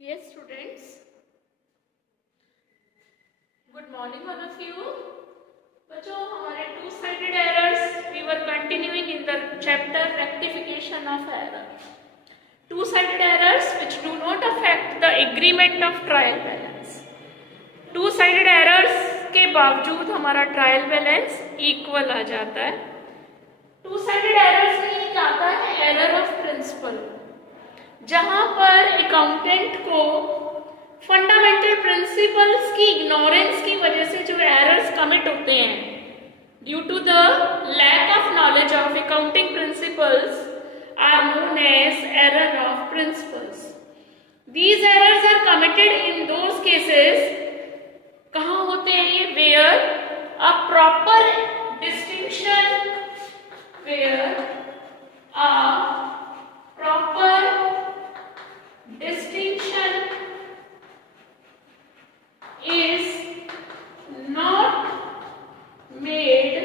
Yes, students. Good morning, all of you. बच्चों, हमारे two sided errors we were continuing in the chapter rectification of error. Two sided errors which do not affect the agreement of trial balance. Two sided errors के बावजूद हमारा trial balance equal आ जाता है. To sided errors में एक आता है error of principal, जहां पर अकाउंटेंट को फंडामेंटल प्रिंसिपल्स की इग्नोरेंस की वजह से जो एरर्स कमिट होते हैं due to the lack of knowledge of accounting principles are known as error of principles. These errors are committed in those cases. कहाँ होते हैं ये? Where a proper distinction, where a proper distinction is not made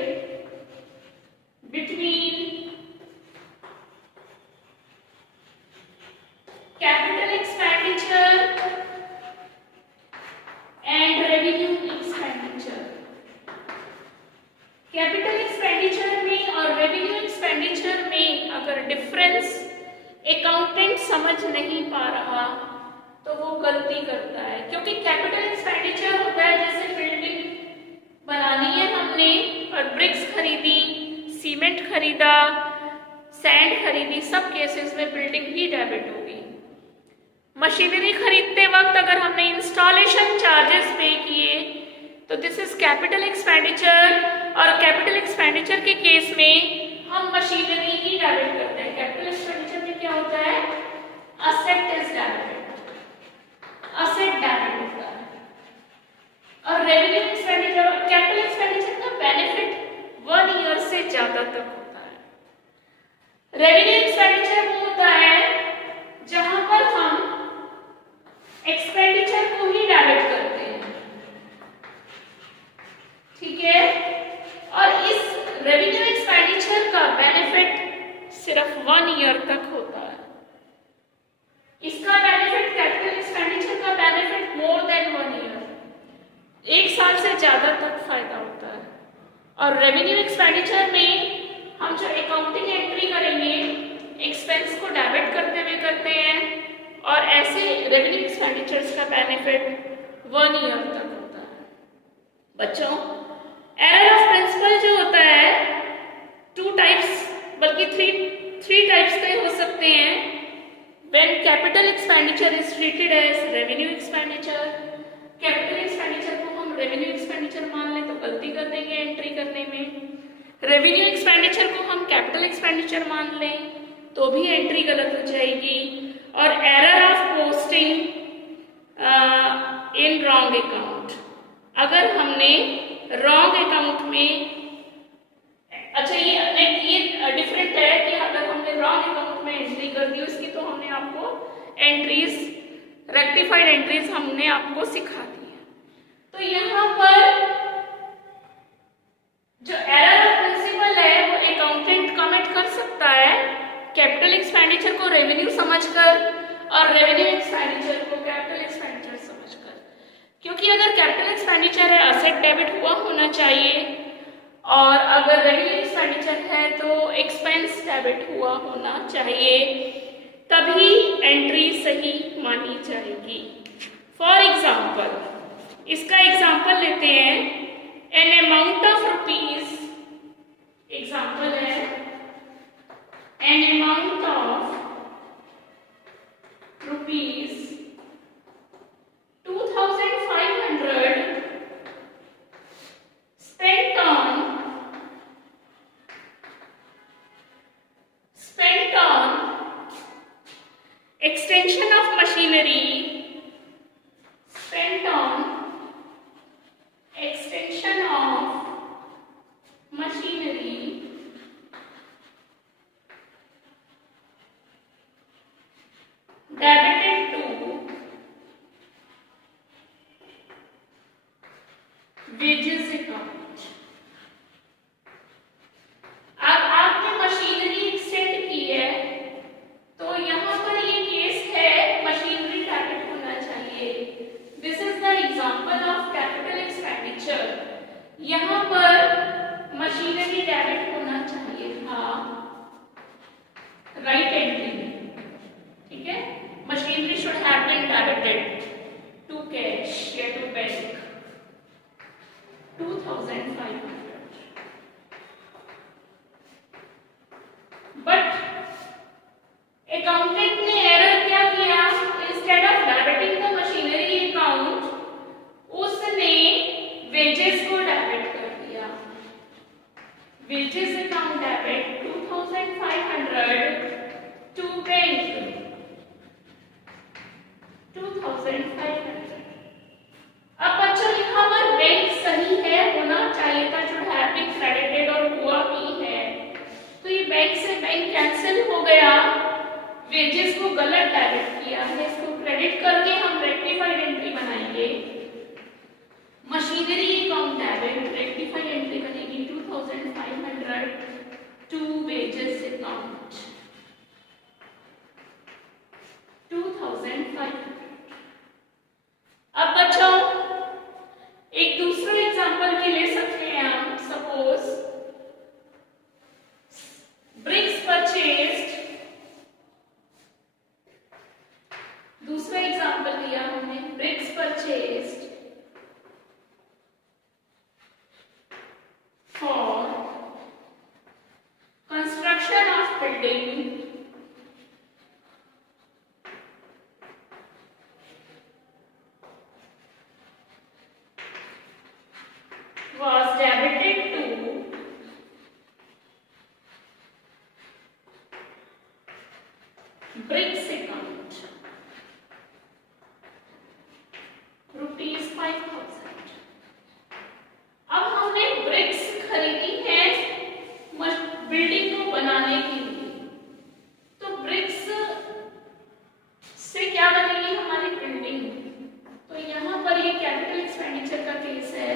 between capital expenditure and revenue expenditure. Capital expenditure में और revenue expenditure में अगर difference accountant समझ नहीं पा रहा तो वो गलती करता है. क्योंकि कैपिटल एक्सपेंडिचर होता है जैसे बिल्डिंग बनानी है हमने और ब्रिक्स खरीदी, सीमेंट खरीदा, सैंड खरीदी, सब केसेस में बिल्डिंग ही डेबिट होगी. मशीनरी खरीदते वक्त अगर हमने इंस्टॉलेशन चार्जेस पे किए तो दिस इज कैपिटल एक्सपेंडिचर. और कैपिटल एक्सपेंडिचर के केस में हम मशीनरी ही डेबिट करते हैं. कैपिटल एक्सपेंडिचर में क्या होता है? Asset is debited, asset debit होता है. और रेवेन्यू एक्सपेंडिचर, कैपिटल एक्सपेंडिचर का बेनिफिट 1 ईयर से ज्यादा तक होता है. रेवेन्यू एक्सपेंडिचर वो होता है जहां पर हम एक्सपेंडिचर को ही डेबिट करते हैं. ठीक है. और इस रेवेन्यू एक्सपेंडिचर का बेनिफिट सिर्फ 1 ईयर तक होता है. इसका बेनिफिट, कैपिटल एक्सपेंडिचर का बेनिफिट मोर देन 1 ईयर, 1 साल से ज्यादा तक फायदा होता है. और रेवेन्यू एक्सपेंडिचर में हम जो अकाउंटिंग एंट्री करेंगे एक्सपेंस को डेबिट करते हुए करते हैं और ऐसे रेवेन्यू एक्सपेंडिचर्स का बेनिफिट 1 ईयर तक होता है. बच्चों, एरर ऑफ प्रिंसिपल जो होता है 2 टाइप्स बल्कि 3 टाइप्स के हो सकते हैं. When capital expenditure is treated as revenue expenditure. Capital expenditure को हम रेवेन्यू एक्सपेंडिचर मान लें तो गलती कर देंगे एंट्री करने में. रेवेन्यू एक्सपेंडिचर को हम कैपिटल एक्सपेंडिचर मान लें तो भी एंट्री गलत हो जाएगी. और error of posting in wrong account, अगर हमने रॉन्ग अकाउंट में, अच्छा ये डिफरेंट है कि अगर हमने रॉन्ग अकाउंट में एंट्री कर दी उसकी तो हमने आपको एंट्रीज, रेक्टिफाइड एंट्रीज हमने आपको सिखा दी है. तो यहाँ पर जो एरर ऑफ प्रिंसिपल है वो अकाउंटेंट कमिट कर सकता है कैपिटल एक्सपेंडिचर को रेवेन्यू समझकर और रेवेन्यू एक्सपेंडिचर को कैपिटल एक्सपेंडिचर समझकर. क्योंकि अगर कैपिटल एक्सपेंडिचर है असेट डेबिट हुआ होना चाहिए और अगर रेवेन्यू एक्सपेंडिचर है तो एक्सपेंस डेबिट हुआ होना चाहिए, तभी एंट्री सही मानी जाएगी. फॉर एग्जाम्पल, इसका एग्जाम्पल लेते हैं. An amount of rupees, example है an amount of rupees 2500 spent on extension of machinery, spent on extension of machinery debited to wages account. अब आपने मशीनरी एक्सटेंड की है तो यहाँ पर ये केस है मशीनरी डेबिट होना यहाँ पर मशीनरी डेबिट होना चाहिए था राइट एंट्री में, ठीक है। Machinery should have been debited to cash या टू बैंक 2500, बट अकाउंटेंट ने एरर क्या किया, instead of debiting the machinery account उसने वेजेस को डेबिट कर दिया। Wages account debit 2500 to bank 2500। अब बच्चों यहाँ पर बैंक सही है, होना चाहिए था, शुड हैव बीन क्रेडिटेड, और हुआ भी है, तो ये बैंक से बैंक कैंसिल हो गया। वेजेस को गलत डेबिट किया है, इसको क्रेडिट करके हम रेक्टिफाइड एंट्री बनाएंगे। Machinery account debit rectified entry बनेगी 2500 टू वेजेस अकाउंट 2500। अब बच्चों एक दूसरा एग्जांपल भी ले सकते हैं हम। सपोज ब्रिक्स परचेज्ड, दूसरा एग्जांपल लिया हमने, bricks purchased for construction of building was debited to bricks account ₹5000। अब हमने ब्रिक्स खरीदी है बिल्डिंग को बनाने के लिए, तो ब्रिक्स से क्या बनेगी हमारी बिल्डिंग, तो यहाँ पर ये कैपिटल एक्सपेंडिचर का केस है।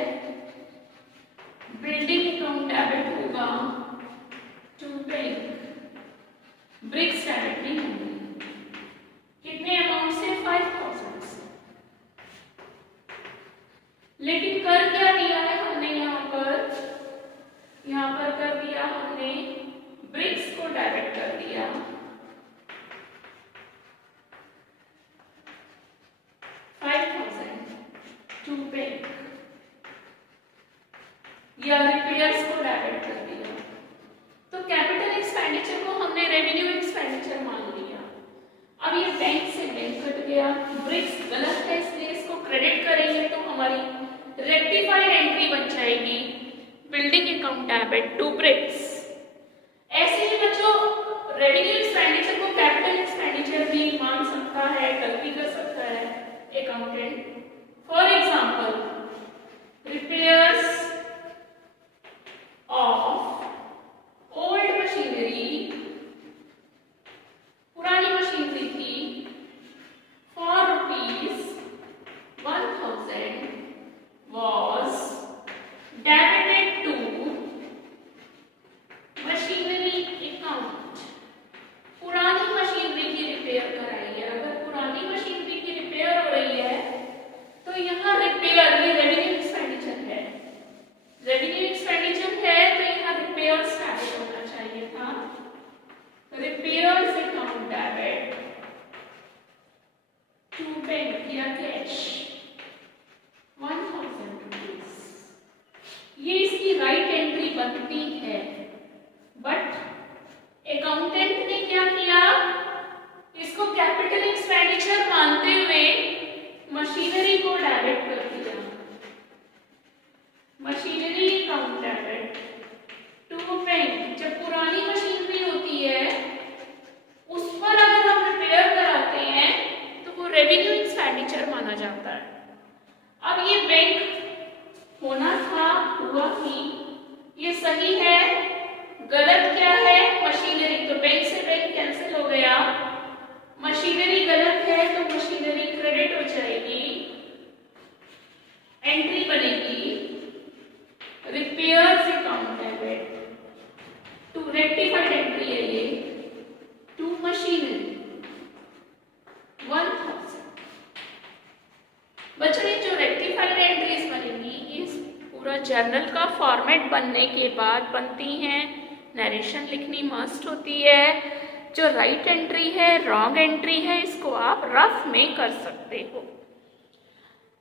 बिल्डिंग अकाउंट डेबिट होगा टू बैंक, ब्रिक्स डेबिट नहीं होंगे। कितने अमाउंट से, 5000 से। लेकिन कर क्या दिया है हमने यहाँ पर कर दिया हमने ब्रिक्स को डेबिट कर दिया, टू बैंक, या रिपेयर्स को डेबिट कर दिया। तो कैपिटल एक्सपेंडिचर को हमने रेवेन्यू एक्सपेंडिचर मान लिया। अब ये बैंक से बैंक कट गया, ब्रिक्स गलत है इसलिए इसको क्रेडिट करेंगे तो हमारी रेक्टिफाइड एंट्री बन जाएगी building account debit to bricks. ऐसे ही बच्चों रेवेन्यू एक्सपेंडिचर को कैपिटल एक्सपेंडिचर भी मान सकता है, गलती कर सकता है accountant. For example repairs of old machinery, पुरानी मशीनरी थी, for ₹1000 was debited to machinery account. पुरानी मशीनरी की रिपेयर कराई है, अगर पुरानी मशीनरी की रिपेयर हो रही है तो यहाँ रिपेयर ये रेवेन्यू एक्सपेंडिचर है, रेवेन्यू एक्सपेंडिचर है तो यहाँ रिपेयर्स डेबिट होना चाहिए था, repairs account debit to bank या कैश 1000 रुपीज। ये इसकी राइट एंट्री बनती है, बट अकाउंटेंट ने क्या किया, इसको कैपिटल एक्सपेंडिचर मानते हुए मशीनरी को डेबिट कर दिया, machinery account debit to bank. जब पुरानी मशीनरी होती है उस पर अगर हम रिपेयर कराते हैं तो वो रेवेन्यू एक्सपेंडिचर माना जाता है। अब ये बैंक होना था, हुआ ही, ये सही है, गलत क्या है, मशीनरी, तो बैंक से बैंक कैंसिल हो गया, मशीनरी गलत है तो मशीनरी क्रेडिट हो जाएगी, एंट्री बनेगी repairs account debit to rectified entry है ये टू मशीनरी 1000। बच्चों ये जो रेक्टिफाइड एंट्रीज बनेंगी इस पूरा जर्नल का फॉर्मेट बनने के बाद बनती हैं, नरेशन लिखनी मस्ट होती है। जो राइट एंट्री है, रॉन्ग एंट्री है, इसको आप रफ में कर सकते हो।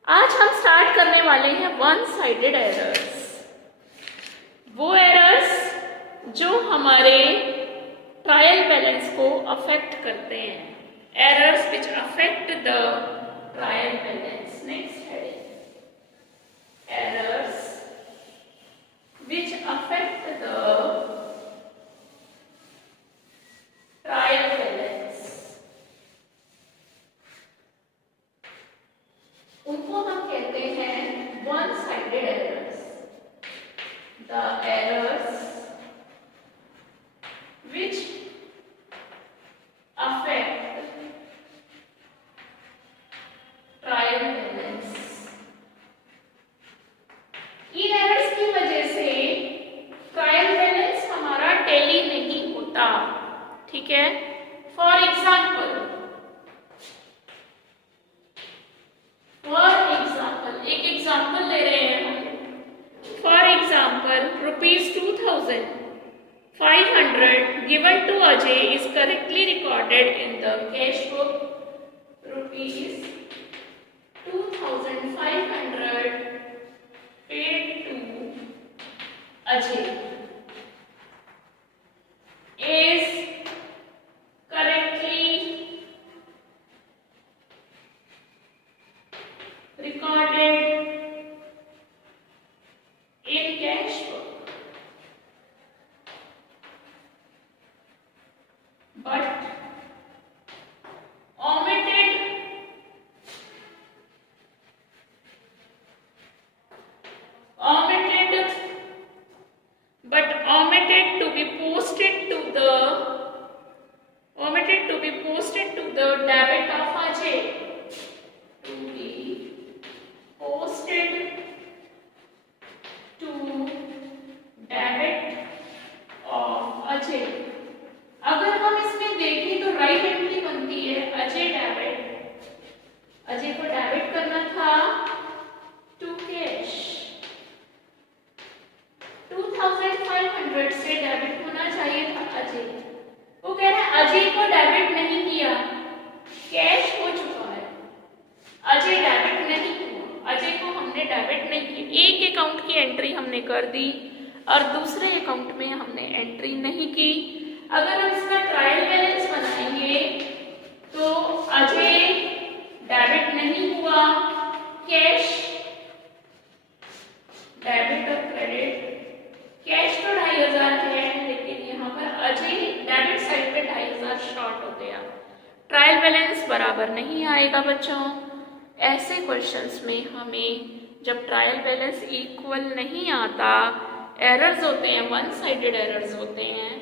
आज हम स्टार्ट करने वाले हैं वन साइडेड एरर्स। वो एरर्स जो हमारे ट्रायल बैलेंस को अफेक्ट करते हैं, errors which affect the trial balance. Next heading, errors which affect the trial balance. उनको हम कहते हैं one sided errors. The errors which affect trial balance. In errors की वजह से ट्रायल बैलेंस हमारा टैली नहीं होता, ठीक है। फॉर एग्जाम्पल एक एग्जाम्पल ले रहे हैं हम। For example ₹2,500 given to Ajay is correctly recorded in the cash book. ₹2,500 paid to Ajay is correctly recorded in cash book, but omitted to be posted to the debit of Ajay. To be posted to debit of Ajay. अगर हम इसमें देखें तो right entry बनती है Ajay debit. Ajay को debit करना था टू कैश। 2,500 से डेबिट होना चाहिए था अजय। वो कह रहे हैं अजय को डेबिट नहीं किया, कैश हो चुका है, अजय डेबिट नहीं हुआ। अजय को हमने डेबिट नहीं किया। एक अकाउंट की एंट्री हमने कर दी और दूसरे अकाउंट में हमने एंट्री नहीं की। अगर हम इसका ट्रायल बैलेंस बनाएंगे तो अजय डेबिट नहीं हुआ, कैश डेबिट और क्रेडिट। कैश तो 2,500 है, लेकिन यहाँ पर अजय डेबिट साइड पे 2,500 शॉर्ट हो गया। ट्रायल बैलेंस बराबर नहीं आएगा बच्चों। ऐसे क्वेश्चंस में हमें जब ट्रायल बैलेंस इक्वल नहीं आता, एरर्स होते हैं, वन साइडेड एरर्स होते हैं,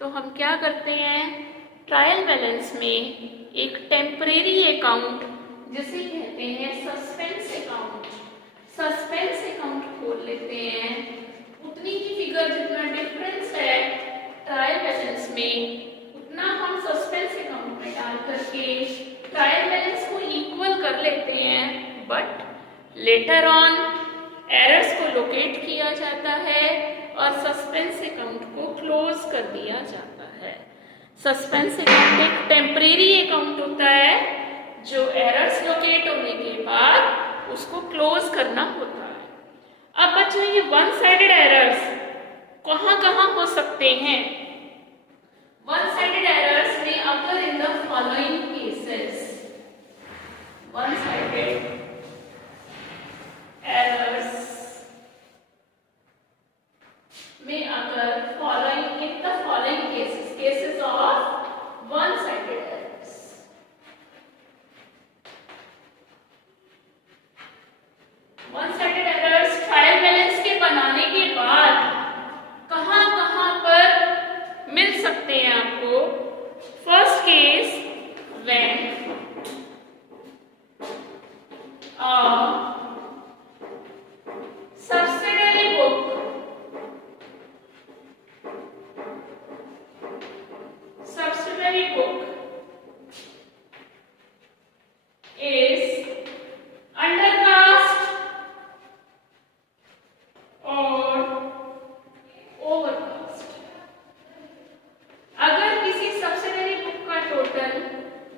तो हम क्या करते हैं, ट्रायल बैलेंस में एक टेम्परेरी अकाउंट जिसे कहते हैं सस्पेंस अकाउंट खोल लेते हैं। उतनी ही फिगर जितना डिफरेंस है ट्रायल बैलेंस में, उतना हम सस्पेंस अकाउंट में डाल करके ट्रायल बैलेंस को इक्वल कर लेते हैं। बट लेटर ऑन एरर्स को लोकेट किया जाता है और सस्पेंस अकाउंट को क्लोज कर दिया जाता है। सस्पेंस अकाउंट एक टेम्परेरी अकाउंट होता है जो एरर्स लोकेट होने के बाद उसको क्लोज करना होता है। अब बच्चों ये वन साइडेड एरर्स कहाँ हो सकते हैं? वन साइडेड एरर्स में occur in the following cases. One sided errors में अगर following in the following cases of one sided errors. One sided errors trial balance के बनाने के बाद कहां पर मिल सकते हैं आपको? फर्स्ट केस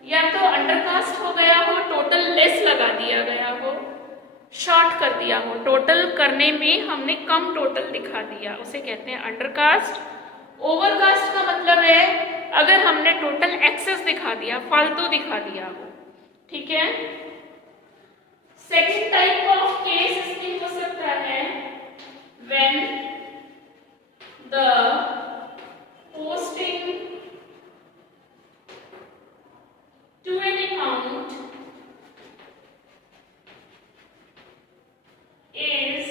या तो अंडरकास्ट हो गया हो, टोटल लेस लगा दिया गया हो, शॉर्ट कर दिया हो, टोटल करने में हमने कम टोटल दिखा दिया, उसे कहते हैं अंडरकास्ट। ओवरकास्ट का मतलब है अगर हमने टोटल एक्सेस दिखा दिया, फालतू दिखा दिया हो, ठीक है। सेकेंड टाइप ऑफ केस इसमें हो सकता है when the posting to an account is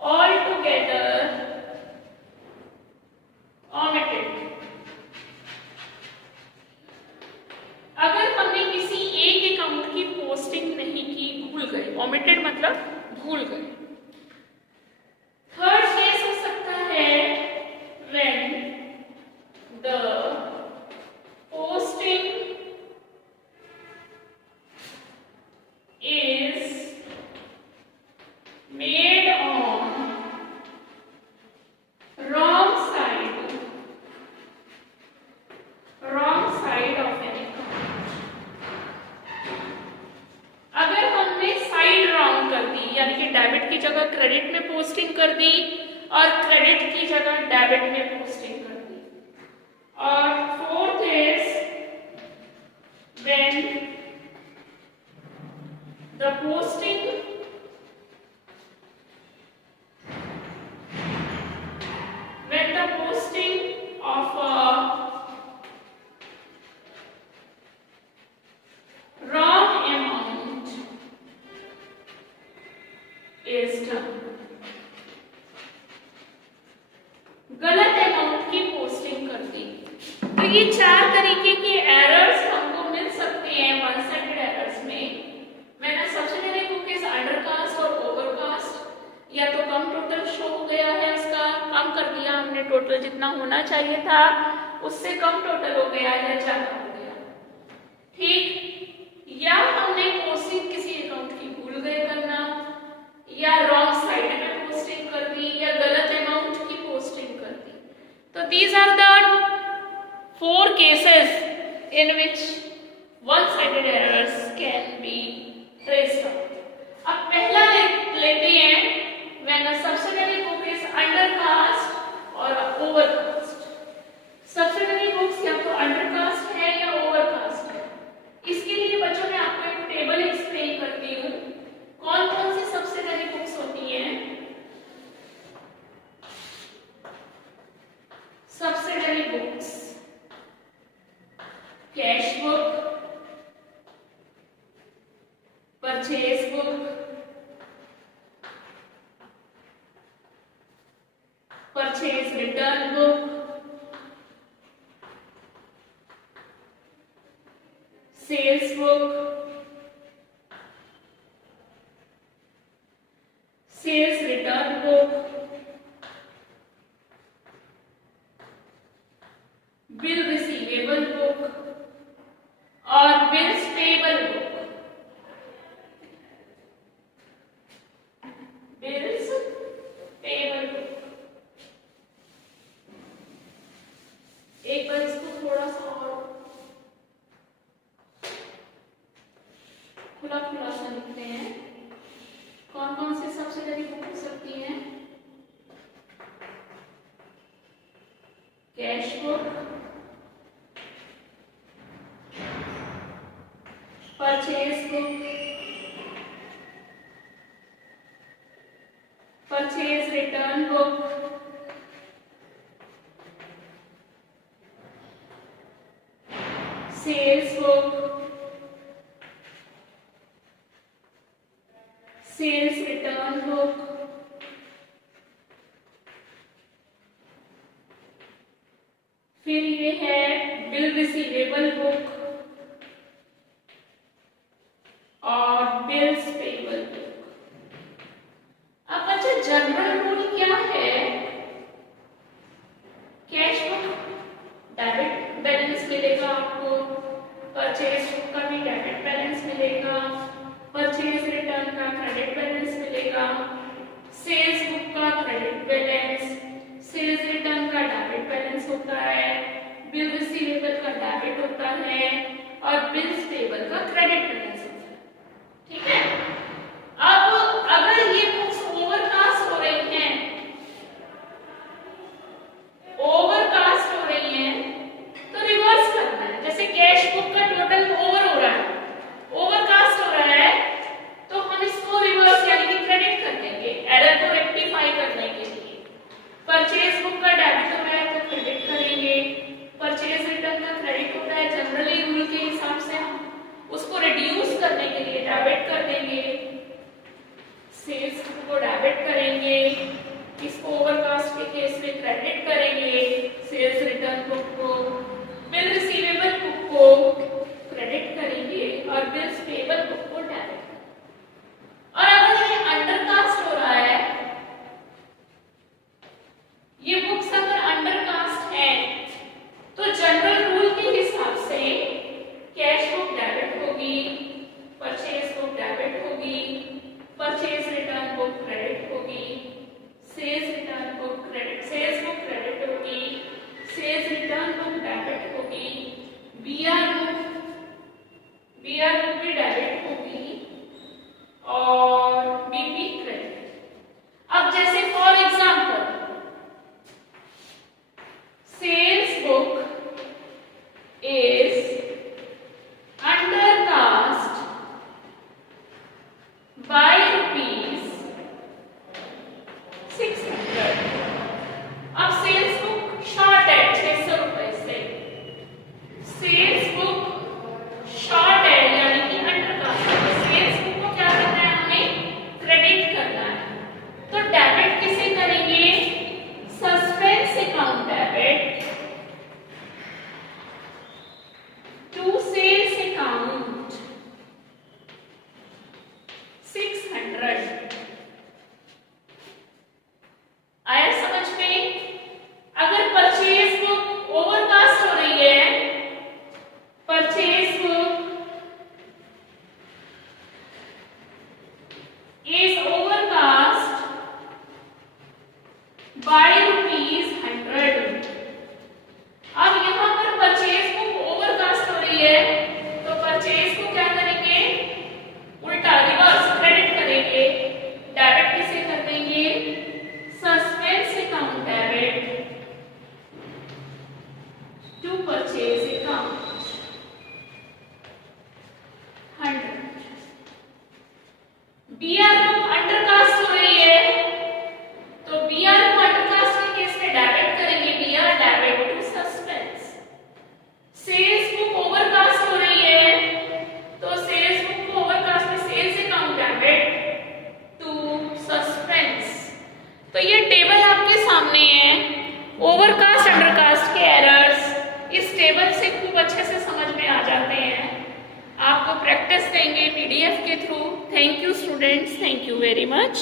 altogether omitted। अगर हमने किसी एक अकाउंट की पोस्टिंग नहीं की, भूल गए, omitted मतलब भूल गए। थर्ड केस हो सकता है when the posting is made on wrong side of an account। अगर हमने साइड रॉन्ग कर दी, यानी कि डेबिट की जगह क्रेडिट में पोस्टिंग कर दी और क्रेडिट की जगह डेबिट में पोस्टिंग कर दी। और fourth is when the posting of a wrong amount is done। गलत अमाउंट की पोस्टिंग कर दी। तो ये चार तरीके के एरर्स हमको मिल सकते हैं वन साइडेड एरर्स में। मैंने सब्सिडियरी बुक इज अंडरकास्ट और ओवरकास्ट, या तो कम टोटल शो हो गया है, उसका कम कर दिया हमने, टोटल जितना होना चाहिए था उससे कम टोटल हो गया है, ज्यादा हो गया, ठीक। या हमने पोस्टिंग किसी अकाउंट की भूल गए करना, या रॉन्ग साइड में पोस्टिंग कर दी, या गलत अमाउंट की पोस्टिंग कर दी। तो these are the 4 cases in which one sided errors can be traced out. अब पहला लेते हैं when a subsidiary book is undercast or overcast। subsidiary books या तो undercast है या overcast है। इसके लिए बच्चों मैं आपको एक टेबल एक्सप्लेन करती हूँ, कौन कौन सी subsidiary books होती हैं। subsidiary books cash book, purchase book, purchase return book, sales book, sales return book, bill receivable book और bills payable book. Bills payable book, एक बार इसको थोड़ा सा और खुला खुला सा लिखते हैं। कौन कौन से सब्सिडियरी बुक हो सकती हैं। Cash book, purchase book, purchase return book, sales book, sales return book, फिर ये है बिल रिसीवेबल बुक और बिल्स पेबल बुक। अब बच्चा जनरल रूल क्या है। कैश बुक डेबिट बैलेंस मिलेगा आपको, परचेज बुक का भी डेबिट बैलेंस मिलेगा, परचेज रिटर्न का क्रेडिट बैलेंस मिलेगा, सेल्स बुक का क्रेडिट बैलेंस, सेल्स रिटर्न का डेबिट बैलेंस होता है, बिल रिसीवेबल का डेबिट होता है और बिल्स पेबल का क्रेडिट बैलेंस होता है। ठीक है, अब अगर ये बुक्स ओवरकास्ट हो रही हैं, तो रिवर्स करना है। जैसे कैश बुक का टोटल ओवर हो रहा है, ओवरकास्ट हो रहा है, तो हम इसको रिवर्स यानी कि क्रेडिट कर देंगे एरर को रेक्टिफाई करने के लिए। परचेज बुक का डेबिट हो रहा है तो क्रेडिट करेंगे, परचेज रिटर्न का क्रेडिट होता है, जनरली रूल के हिसाब से हम उसको रिड्यूस करने के लिए डेबिट कर देंगे, सेल्स बुक को डेबिट करेंगे, इसको ओवरकास्ट के केस में क्रेडिट करेंगे, सेल्स रिटर्न बुक को, बिल रिसीवेबल बुक को क्रेडिट करेंगे और बिल्स पेबल बुक को डेबिट। और अगर ये अंडरकास्ट हो रहा है, ये बुक्स अगर अंडरकास्ट है, तो जनरल रूल के हिसाब से कैश बुक डेबिट होगी, परचेज बुक डेबिट होगी, परचेज रिटर्न बुक क्रेडिट होगी, sales return book credit, sales book credit होगी, सेल्स रिटर्न बुक डेबिट होगी, बीआर बुक भी डेबिट होगी और बीपी क्रेडिट। अब जैसे for example sales book is undercast by ₹600। अब सेल्स बुक शॉर्ट है 600 रुपए से, सेल्स बुक शॉर्ट है यानी कि अंडरकास्ट है, सेल्स बुक को क्या करना है, हमें क्रेडिट करना है। तो डेबिट किसे करेंगे, suspense account debit to sales account 600। आया समझ में? अगर परचेज बुक ओवरकास्ट हो रही है, purchase book is overcast by ₹100। अब यहां पर परचेज बुक ओवरकास्ट हो रही है, तो परचेज को क्या करेंगे, उल्टा रिवर्स क्रेडिट करेंगे, डेबिट किसे कर देंगे, suspense account debit to purchase account 100। BR book undercast हो रही है, तो बीआर को अंडरकास्ट के केस में डेबिट करेंगे, BR debit to suspense. Sales book overcast हो रही है, तो सेल्स बुक को ओवरकास्ट में sales account debit to suspense. तो ये टेबल आपके सामने है, ओवरकास्ट अंडरकास्ट के एरर्स इस टेबल से खूब अच्छे से समझ में आ जाते हैं। आपको प्रैक्टिस देंगे पीडीएफ के through. Thank you students, thank you very much.